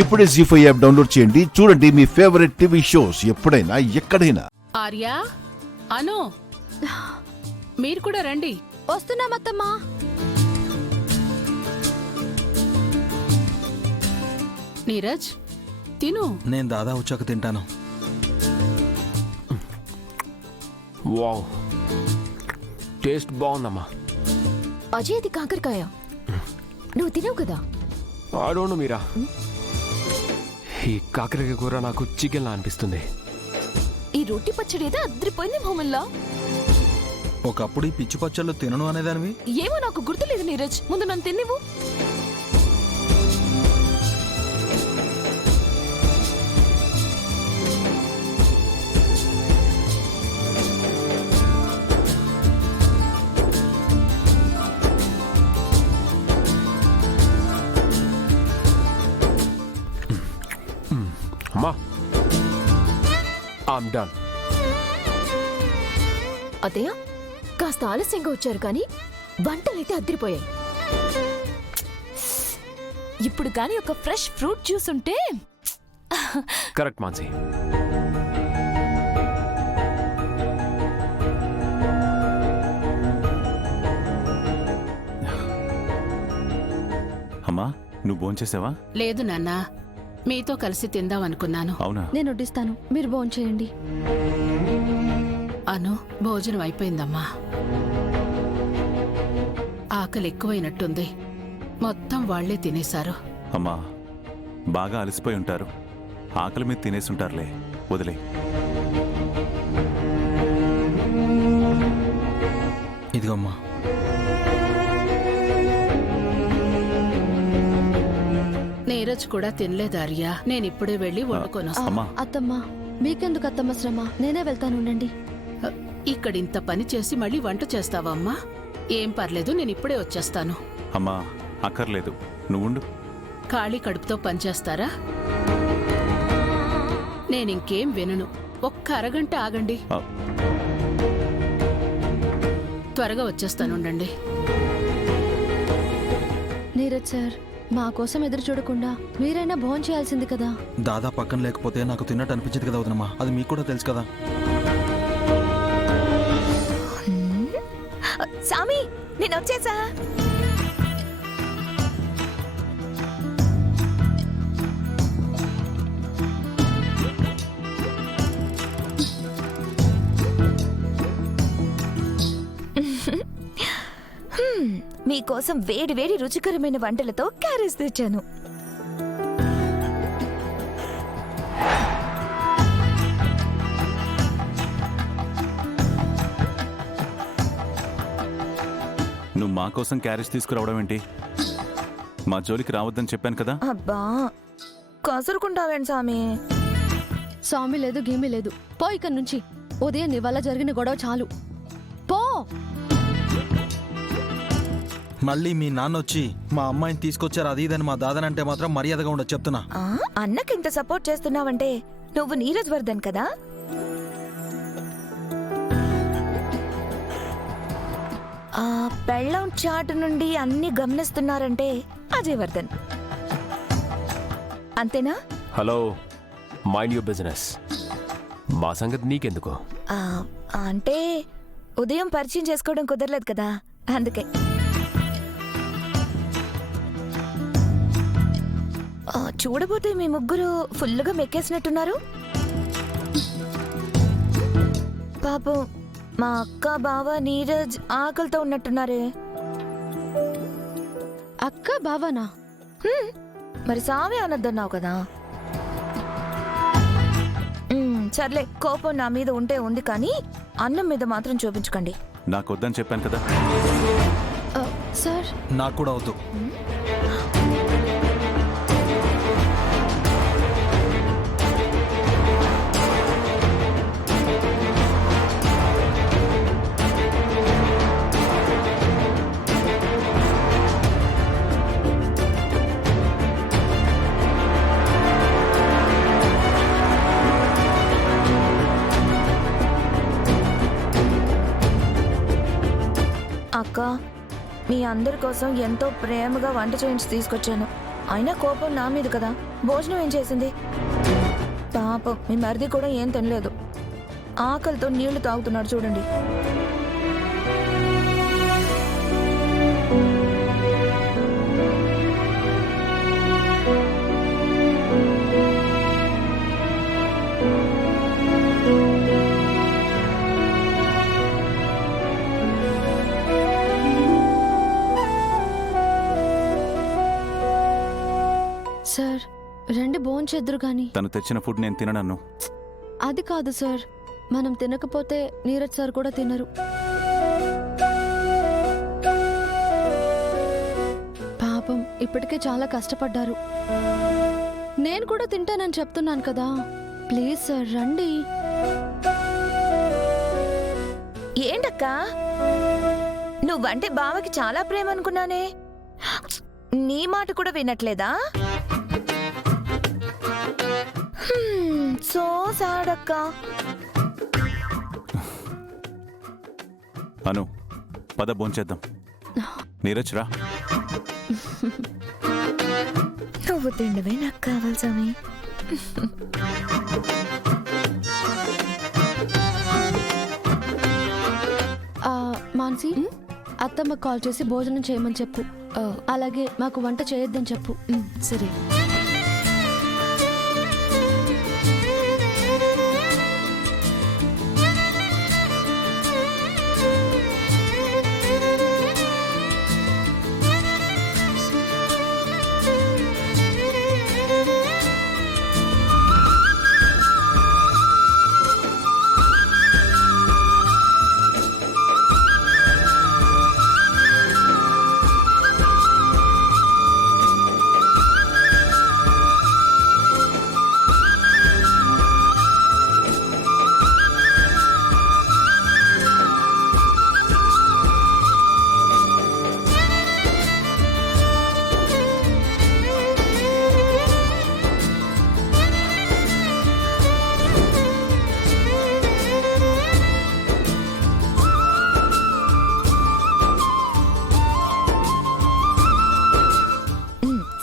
ఇప్పుడే జీ5 app download చేయండి. చూడండి మీ ఫేవరెట్ టీవీ షోస్ ఎప్పుడైనా ఎక్కడైనా. ఆర్యా, అను, మీరు కూడా రండి. వస్తున్నామత్తమ్మా. నీరజ్, తిను. నేను దాదా వచ్చాక తింటాను. వావ్, టేస్ట్ బాగుందమ్మా. అజయ్, అది కాకరకాయ. నువ్వు తినవు కదా? ఆడోను మీరా, ఈ కాకరకాయ కూర నాకు చికెన్ లా అనిపిస్తుంది. ఈ రొట్టి పచ్చడి ఏదో అద్రిపోయింది భూముల్లో. ఒకప్పుడు ఈ పిచ్చి పచ్చళ్ళు తినను అనేదానివి. ఏమో నాకు గుర్తులేదు నీరజ్, ముందు నన్ను తిన్నివ్వు. అమ్మా, ఐమ్ డన్. అదయ్యా, కాస్త ఆలస్యంగా వచ్చారు కానీ వంటలైతే అదిరిపోయాయి. ఇప్పుడు కానీ ఒక ఫ్రెష్ ఫ్రూట్ జ్యూస్ ఉంటే. కరెక్ట్ మాన్సి. అమ్మా, నువ్వు భోంచేసావా? లేదు నాన్నా, మీతో కలిసి తిందాం అనుకున్నాను. అవునా? నేను వడ్డిస్తాను, మీరు భోంచేయండి. అను, భోజనం అయిపోయిందమ్మా. ఆకలి ఎక్కువైనట్టుంది. మొత్తం వాళ్లే తినేశారు. అమ్మా, బాగా అలసిపోయి ఉంటారు. ఆకలి మీద తినేసుంటారులే, వదిలే. ఇదిగమ్మా. నీరజ్ కూడా తినలేదు ఆర్యా. నేనిప్పుడే వెళ్ళి వండుకొని వస్తాను. అమ్మా. అత్తమ్మా, మీకెందుకు అత్తమ్మ శ్రమ? నేనే వెళ్తాను, ఉండండి. ఇక్కడింత పని చేసి మళ్ళీ వంట చేస్తావా అమ్మా? ఏం పర్లేదు, నేను ఇప్పుడే వచ్చేస్తాను. అమ్మా, అక్కర్లేదు, నువ్వుండు. ఖాళీ కడుపుతో పనిచేస్తారా? నేనింకేం వినను. ఒక్క అరగంట ఆగండి. ఆ. త్వరగా వచ్చేస్తానుండండి. నీరజ్ సార్, మా కోసం ఎదురు చూడకుండా మీరైనా భోజనం చేయాల్సింది కదా. దాదా పక్కన లేకపోతే నాకు తిన్నట్టు అనిపించదు కదా వదినమ్మా. అది మీకు కూడా తెలుసు కదా. సామి, నేను వచ్చేసా. మీకోసం వేడి వేడి రుచికరమైన వంటలతో క్యారేజ్ తెచ్చాను. నువ్వు మా కోసం క్యారేజ్ తీసుకురావడం ఏంటి? మా జోలికి రావద్దని చెప్పాను కదా. అబ్బా, కసురుకుంటావేంటి సామి? సామి లేదు, గీమి లేదు. పో ఇక్కడి నుంచి. ఉదయం నీ వల్ల జరిగిన గొడవ చాలు. పో. మళ్ళీ మీ నాన్న వచ్చి మా అమ్మాయిని తీసుకొచ్చారు అది ఇదని మా దాదనంటే మాత్రం మర్యాదగా ఉండదు చెప్తున్నా. అన్నకి ఇంత సపోర్ట్ చేస్తున్నావంటే నువ్వు నీరజ్ వర్ధన్ కదా? ఆ పెళ్ళం చాటు నుండి అన్ని గమనిస్తున్నారంటే అజయ్ వర్ధన్ అంతేనా? Hello, mind your business. మా సంగతి నీకెందుకు? అంటే ఉదయం పరిచయం చేసుకోవడం కుదరలేదు కదా, అందుకే. చూడబోతే మీ ముగ్గురు ఫుల్లుగా మెక్కేసినట్టున్నారు. పాపం మా అక్క బావ నీరజ్ ఆకలితో ఉన్నట్టున్నారే. అక్క బావనా? మరి సామే అనొద్దన్నావు కదా. సర్లే, కోపం నా మీద ఉంటే ఉంది కానీ అన్నం మీద మాత్రం చూపించకండి. నాకు వద్దని చెప్పాను కదా. సార్, నాకు కూడా వద్దు. అక్క, మీ అందరి కోసం ఎంతో ప్రేమగా వంట చేయించి తీసుకొచ్చాను. అయినా కోపం నా మీద కదా, భోజనం ఏం చేసింది? పాపం మీ మరిది కూడా ఏం తినలేదు, ఆకలితో నీళ్లు తాగుతున్నాడు చూడండి. సార్ రండి భోంచేద్దురు గాని. తను తెచ్చిన ఫుడ్ నేను తినను. అది కాదు సార్, మనం తినకపోతే నీరజ్ సార్ కూడా తినరు. పాపం ఇప్పటికే చాలా కష్టపడ్డారు. నేను కూడా తింటానని చెప్తున్నాను కదా, ప్లీజ్ సార్ రండి. ఏంటక్కా, నువ్వంటే బావకి చాలా ప్రేమ అనుకున్నానే, నీ మాట కూడా వినట్లేదా? సో సాడ్ అక్కా. అను, పద భోంచేద్దాం. నీరజ్ రా. నువ్వు తిండవే నాకు కావాలి స్వామి. మాన్సి, అత్తమ్మకు కాల్ చేసి భోజనం చేయమని చెప్పు. అలాగే మాకు వంట చేయొద్దని చెప్పు. సరే.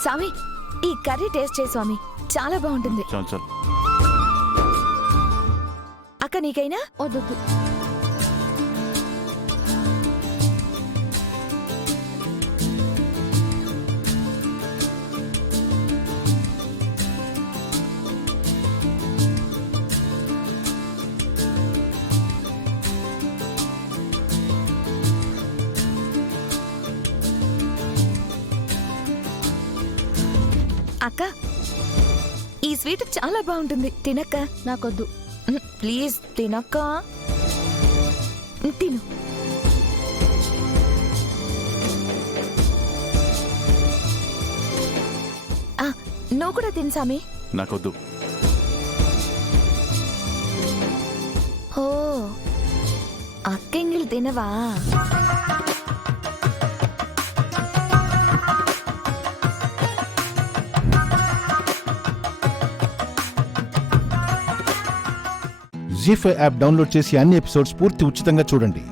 స్వామి, ఈ కర్రీ టేస్ట్ చేయి స్వామి, చాలా బాగుంటుంది. చాలు చాలు. అక్క నీకైనా? వద్దు. అక్క, ఈ స్వీట్ చాలా బాగుంటుంది, తినక్క. నాకొద్దు. ప్లీజ్ తినక్క, తిను. నువ్వు కూడా తిను సామి. నాకొద్దు. ఓ, అక్కెంగిల్ తినవా? జీ5 యాప్ డౌన్లోడ్ చేసి అన్ని ఎపిసోడ్స్ పూర్తి ఉచితంగా చూడండి.